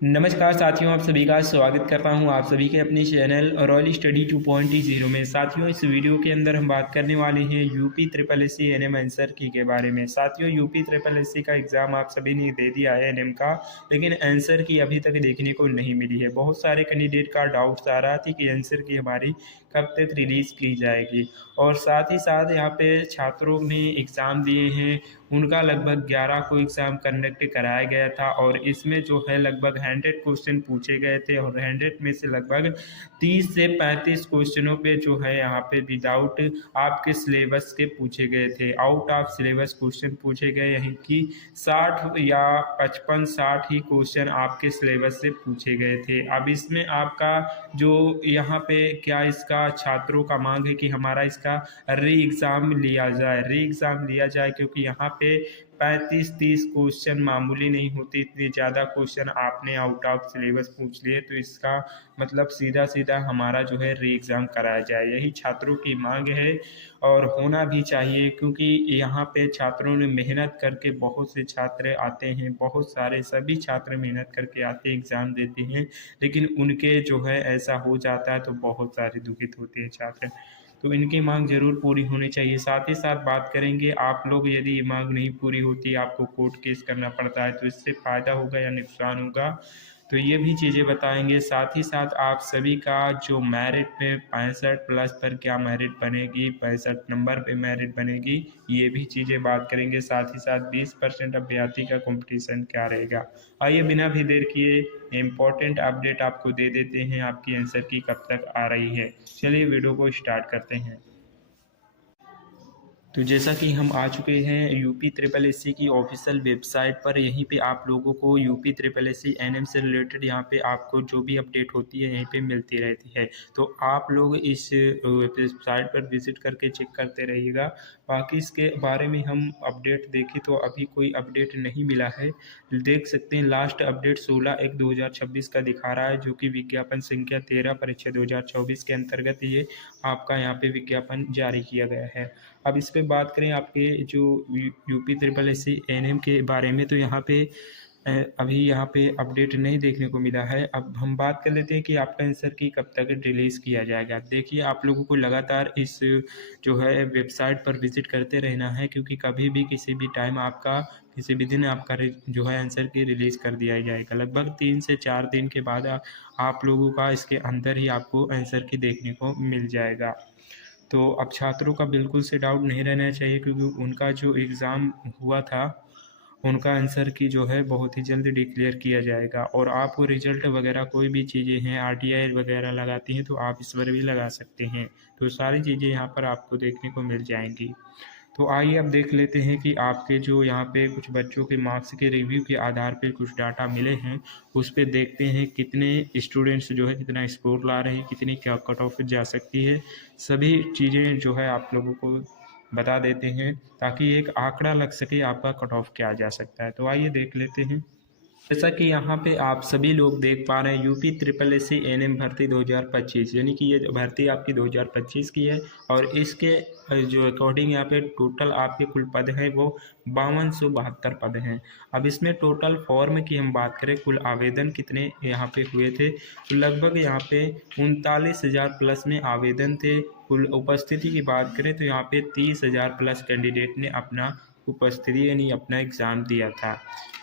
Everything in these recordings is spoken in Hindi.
नमस्कार साथियों, आप सभी का स्वागत करता हूं आप सभी के अपने चैनल रॉयल स्टडी 2.0 में। साथियों, इस वीडियो के अंदर हम बात करने वाले हैं UP triple S C NM answer key के बारे में। साथियों, यूपी ट्रिपल एस सी का एग्ज़ाम आप सभी ने दे दिया है एनएम का, लेकिन आंसर की अभी तक देखने को नहीं मिली है। बहुत सारे कैंडिडेट का डाउट्स आ रहा थी कि आंसर की हमारी कब तक रिलीज़ की जाएगी। और साथ ही साथ यहाँ पे छात्रों ने एग्ज़ाम दिए हैं, उनका लगभग 11 को एग्ज़ाम कंडक्ट कराया गया था और इसमें जो है लगभग 100 क्वेश्चन पूछे गए थे और 100 में से लगभग 30 से 35 क्वेश्चनों पे जो है यहाँ पे विदाउट आपके सिलेबस के पूछे गए थे, आउट ऑफ सिलेबस क्वेश्चन पूछे गए। यहीं की 60 या 55-60 ही क्वेश्चन आपके सिलेबस से पूछे गए थे। अब इसमें आपका जो यहाँ पे क्या इसका छात्रों का मांग है कि हमारा इसका री एग्ज़ाम लिया जाए, क्योंकि यहाँ पे 35-30 क्वेश्चन मामूली नहीं होते। इतने ज़्यादा क्वेश्चन आपने आउट ऑफ सिलेबस पूछ लिए, तो इसका मतलब सीधा सीधा हमारा जो है री एग्ज़ाम कराया जाए, यही छात्रों की मांग है और होना भी चाहिए। क्योंकि यहाँ पे छात्रों ने मेहनत करके, बहुत से छात्र आते हैं, बहुत सारे सभी छात्र मेहनत करके आते हैं, एग्ज़ाम देते हैं, लेकिन उनके जो है ऐसा हो जाता है तो बहुत सारे दुखित होते हैं छात्र। तो इनकी मांग ज़रूर पूरी होनी चाहिए। साथ ही साथ बात करेंगे, आप लोग यदि ये मांग नहीं पूरी होती, आपको कोर्ट केस करना पड़ता है, तो इससे फ़ायदा होगा या नुकसान होगा, तो ये भी चीज़ें बताएँगे। साथ ही साथ आप सभी का जो मेरिट पे 65 प्लस पर क्या मेरिट बनेगी, 65 नंबर पे मेरिट बनेगी, ये भी चीज़ें बात करेंगे। साथ ही साथ 20% अभ्यर्थी का कॉम्पिटिशन क्या रहेगा। आइए बिना भी देर किए इम्पोर्टेंट अपडेट आपको दे देते हैं, आपकी आंसर की कब तक आ रही है। चलिए वीडियो को स्टार्ट करते हैं। तो जैसा कि हम आ चुके हैं यूपी ट्रिपल एस सी की ऑफिशियल वेबसाइट पर, यहीं पे आप लोगों को UP triple S C N M से रिलेटेड यहाँ पे आपको जो भी अपडेट होती है यहीं पे मिलती रहती है। तो आप लोग इस वेबसाइट पर विजिट करके चेक करते रहिएगा। बाकी इसके बारे में हम अपडेट देखें तो अभी कोई अपडेट नहीं मिला है। देख सकते हैं लास्ट अपडेट 16/1/2026 का दिखा रहा है, जो कि विज्ञापन संख्या 13 परीक्षा 2024 के अंतर्गत ये आपका यहाँ पे विज्ञापन जारी किया गया है। अब इस पे बात करें आपके जो UP triple S C N के बारे में, तो यहाँ पे अभी यहाँ पे अपडेट नहीं देखने को मिला है। अब हम बात कर लेते हैं कि आपका आंसर की कब तक रिलीज़ किया जाएगा। देखिए, आप लोगों को लगातार इस जो है वेबसाइट पर विज़िट करते रहना है, क्योंकि कभी भी किसी भी टाइम आपका किसी भी दिन आपका जो है आंसर की रिलीज़ कर दिया जाएगा। लगभग 3 से 4 दिन के बाद आप लोगों का इसके अंदर ही आपको आंसर की देखने को मिल जाएगा। तो अब छात्रों का बिल्कुल से डाउट नहीं रहना चाहिए, क्योंकि उनका जो एग्ज़ाम हुआ था, उनका आंसर की जो है बहुत ही जल्द डिक्लेयर किया जाएगा। और आपको रिज़ल्ट वगैरह कोई भी चीज़ें हैं, आरटीआई वगैरह लगाती हैं, तो आप इस पर भी लगा सकते हैं। तो सारी चीज़ें यहाँ पर आपको देखने को मिल जाएँगी। तो आइए अब देख लेते हैं कि आपके जो यहाँ पे कुछ बच्चों के मार्क्स के रिव्यू के आधार पे कुछ डाटा मिले हैं, उस पे देखते हैं कितने स्टूडेंट्स जो है कितना स्कोर ला रहे हैं, कितनी क्या कट ऑफ जा सकती है। सभी चीज़ें जो है आप लोगों को बता देते हैं, ताकि एक आंकड़ा लग सके आपका कट ऑफ क्या जा सकता है। तो आइए देख लेते हैं। जैसा कि यहाँ पे आप सभी लोग देख पा रहे हैं, UP triple S C N M भर्ती 2025, यानी कि ये भर्ती आपकी 2025 की है। और इसके जो अकॉर्डिंग यहाँ पे टोटल आपके कुल पद हैं वो 5272 पद हैं। अब इसमें टोटल फॉर्म की हम बात करें, कुल आवेदन कितने यहाँ पे हुए थे, तो लगभग यहाँ पे 39,000 प्लस में आवेदन थे। कुल उपस्थिति की बात करें तो यहाँ पे 30,000 प्लस कैंडिडेट ने अपना उपस्थिति यानी अपना एग्ज़ाम दिया था।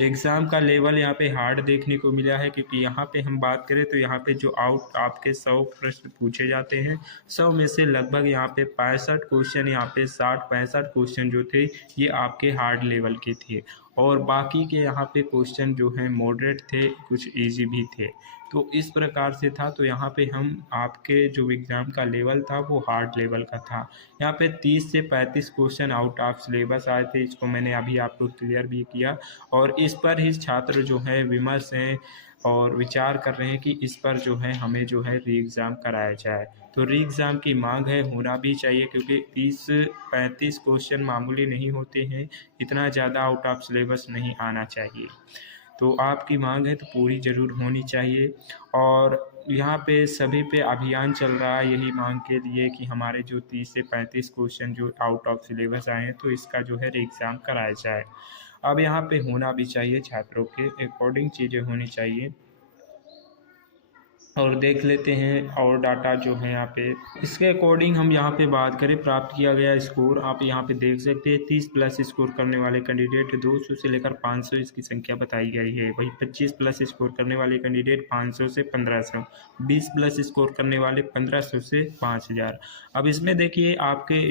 एग्ज़ाम का लेवल यहाँ पे हार्ड देखने को मिला है, क्योंकि यहाँ पे हम बात करें तो यहाँ पे जो आउट आपके 100 प्रश्न पूछे जाते हैं, 100 में से लगभग यहाँ पे 65 क्वेश्चन, यहाँ पे 60-65 क्वेश्चन जो थे ये आपके हार्ड लेवल के थे। और बाकी के यहाँ पे क्वेश्चन जो हैं मॉडरेट थे, कुछ इजी भी थे। तो इस प्रकार से था। तो यहाँ पे हम आपके जो एग्ज़ाम का लेवल था वो हार्ड लेवल का था। यहाँ पे 30 से 35 क्वेश्चन आउट ऑफ सिलेबस आए थे, इसको मैंने अभी आपको क्लियर भी किया। और इस पर ही छात्र जो है विमर्श हैं और विचार कर रहे हैं कि इस पर जो है हमें जो है री एग्ज़ाम कराया जाए। तो री एग्ज़ाम की मांग है, होना भी चाहिए, क्योंकि 30-35 क्वेश्चन मामूली नहीं होते हैं, इतना ज़्यादा आउट ऑफ सिलेबस नहीं आना चाहिए। तो आपकी मांग है तो पूरी ज़रूर होनी चाहिए। और यहाँ पे सभी पे अभियान चल रहा है यही मांग के लिए कि हमारे जो 30 से 35 क्वेश्चन जो आउट ऑफ सिलेबस आए हैं, तो इसका जो है री एग्ज़ाम कराया जाए। अब यहाँ पे होना भी चाहिए, छात्रों के अकॉर्डिंग चीज़ें होनी चाहिए। और देख लेते हैं और डाटा जो है यहाँ पे इसके अकॉर्डिंग हम यहाँ पे बात करें प्राप्त किया गया स्कोर आप यहाँ पे देख सकते हैं 30 प्लस स्कोर करने वाले कैंडिडेट 200 से लेकर 500 इसकी संख्या बताई गई है। वही 25 प्लस स्कोर करने वाले कैंडिडेट 500 से 1500, 20 प्लस स्कोर करने वाले 1500 से 5000। अब इसमें देखिए आपके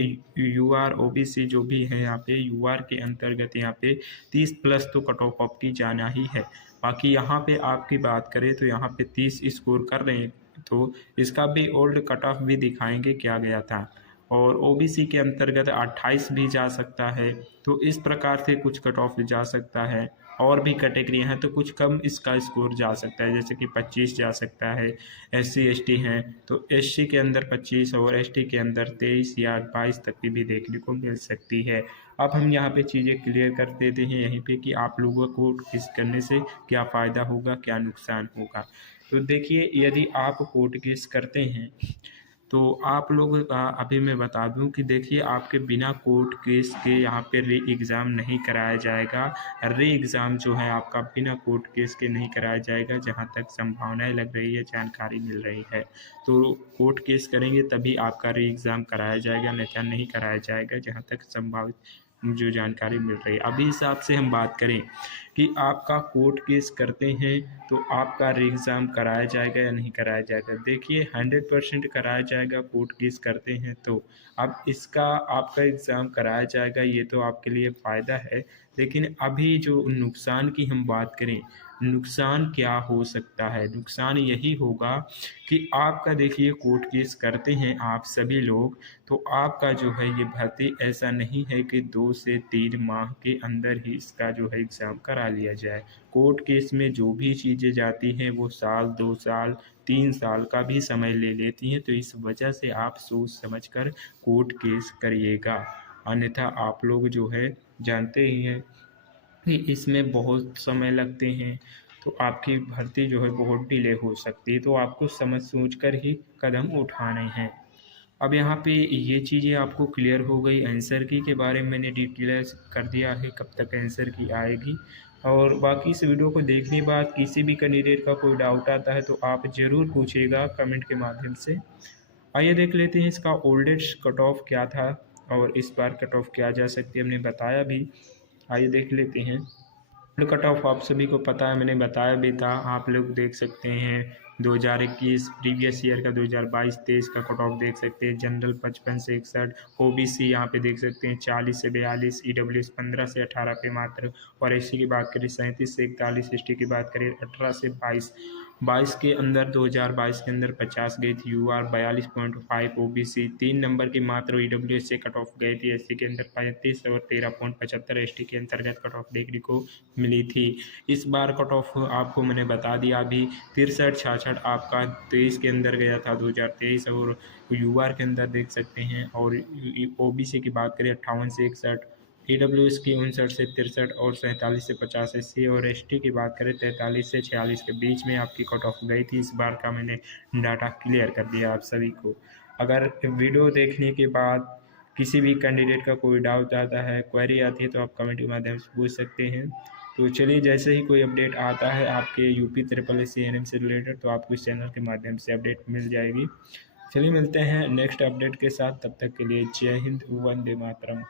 यूआर ओबीसी जो भी है यहाँ पे यूआर के अंतर्गत यहाँ पे 30 प्लस तो कट ऑफ आपकी जाना ही है। बाकी यहाँ पे आपकी बात करें तो यहाँ पे 30 स्कोर कर रहे हैं तो इसका भी ओल्ड कट ऑफ भी दिखाएंगे क्या गया था। और ओबीसी के अंतर्गत 28 भी जा सकता है, तो इस प्रकार से कुछ कट ऑफ जा सकता है। और भी कैटेगरी हैं तो कुछ कम इसका स्कोर जा सकता है, जैसे कि 25 जा सकता है। SC ST हैं तो SC के अंदर 25 और ST के अंदर 23 या 22 तक की भी देखने को मिल सकती है। अब हम यहाँ पे चीज़ें क्लियर कर देते हैं यहीं पे कि आप लोगों को किस करने से क्या फ़ायदा होगा क्या नुकसान होगा। तो देखिए यदि आप कोर्ट केस करते हैं तो आप लोग अभी मैं बता दूं कि देखिए आपके बिना कोर्ट केस के यहाँ पे री एग्ज़ाम नहीं कराया जाएगा। री एग्ज़ाम जो है आपका बिना कोर्ट केस के नहीं कराया जाएगा, जहाँ तक संभावनाएं लग रही है जानकारी मिल रही है। तो कोर्ट केस करेंगे तभी आपका री एग्ज़ाम कराया जाएगा, अन्यथा नहीं कराया जाएगा, जहाँ तक संभावित जो जानकारी मिल रही है। अभी हिसाब से हम बात करें कि आपका कोर्ट केस करते हैं तो आपका री एग्ज़ाम कराया जाएगा या नहीं कराया जाएगा। देखिए 100% कराया जाएगा कोर्ट केस करते हैं तो। अब इसका आपका एग्ज़ाम कराया जाएगा ये तो आपके लिए फ़ायदा है, लेकिन अभी जो नुकसान की हम बात करें, नुकसान क्या हो सकता है? नुकसान यही होगा कि आपका देखिए कोर्ट केस करते हैं आप सभी लोग तो आपका जो है ये भर्ती ऐसा नहीं है कि 2 से 3 माह के अंदर ही इसका जो है एग्ज़ाम करा लिया जाए। कोर्ट केस में जो भी चीज़ें जाती हैं वो साल 2 साल 3 साल का भी समय ले लेती हैं, तो इस वजह से आप सोच समझ कर कोर्ट केस करिएगा, अन्यथा आप लोग जो है जानते ही हैं कि इसमें बहुत समय लगते हैं, तो आपकी भर्ती जो है बहुत डिले हो सकती है। तो आपको समझ सोच कर ही कदम उठाने हैं। अब यहाँ पे ये चीज़ें आपको क्लियर हो गई। आंसर की के बारे में मैंने डिटेल्स कर दिया है कब तक आंसर की आएगी। और बाकी इस वीडियो को देखने के बाद किसी भी कैंडिडेट का कोई डाउट आता है तो आप ज़रूर पूछिएगा कमेंट के माध्यम से। आइए देख लेते हैं इसका ओल्डेस्ट कट ऑफ क्या था और इस बार कट ऑफ क्या जा सकती है, हमने बताया भी। आइए देख लेते हैं। कट ऑफ आप सभी को पता है, मैंने बताया भी था, आप लोग देख सकते हैं 2021 प्रीवियस ईयर का 2022-23 का कट ऑफ देख सकते हैं। जनरल 55 से 61, ओबीसी यहाँ पे देख सकते हैं 40 से 42, ईडब्ल्यूएस 15 से 18 पे मात्र, और एससी की बात करें 37 से 41, एसटी की बात करें 18 से 22। 22 के अंदर 2022 के अंदर 50 गई थी यूआर, 42.5 ओबीसी, 3 नंबर की मात्र ईडब्ल्यूएस से कट ऑफ गई थी। एससी के अंदर 35 और 13.75 एसटी के अंतर्गत कट ऑफ देखने को मिली थी। इस बार कट ऑफ आपको मैंने बता दिया अभी 63-66 आपका 23 के अंदर गया था 2023, और यूआर के अंदर देख सकते हैं। और ओबीसी की बात करें 58 से 61, ईडब्ल्यूएस की 59 से 63 और 47 से 50 एससी, और एसटी की बात करें 43 से 46 के बीच में आपकी कट ऑफ गई थी। इस बार का मैंने डाटा क्लियर कर दिया आप सभी को। अगर वीडियो देखने के बाद किसी भी कैंडिडेट का कोई डाउट आता है, क्वेरी आती है, तो आप कमेंट के माध्यम से पूछ सकते हैं। तो चलिए जैसे ही कोई अपडेट आता है आपके यूपी SSC एनएम से रिलेटेड तो आपको इस चैनल के माध्यम से अपडेट मिल जाएगी। चलिए मिलते हैं नेक्स्ट अपडेट के साथ, तब तक के लिए जय हिंद, वंदे मातरम।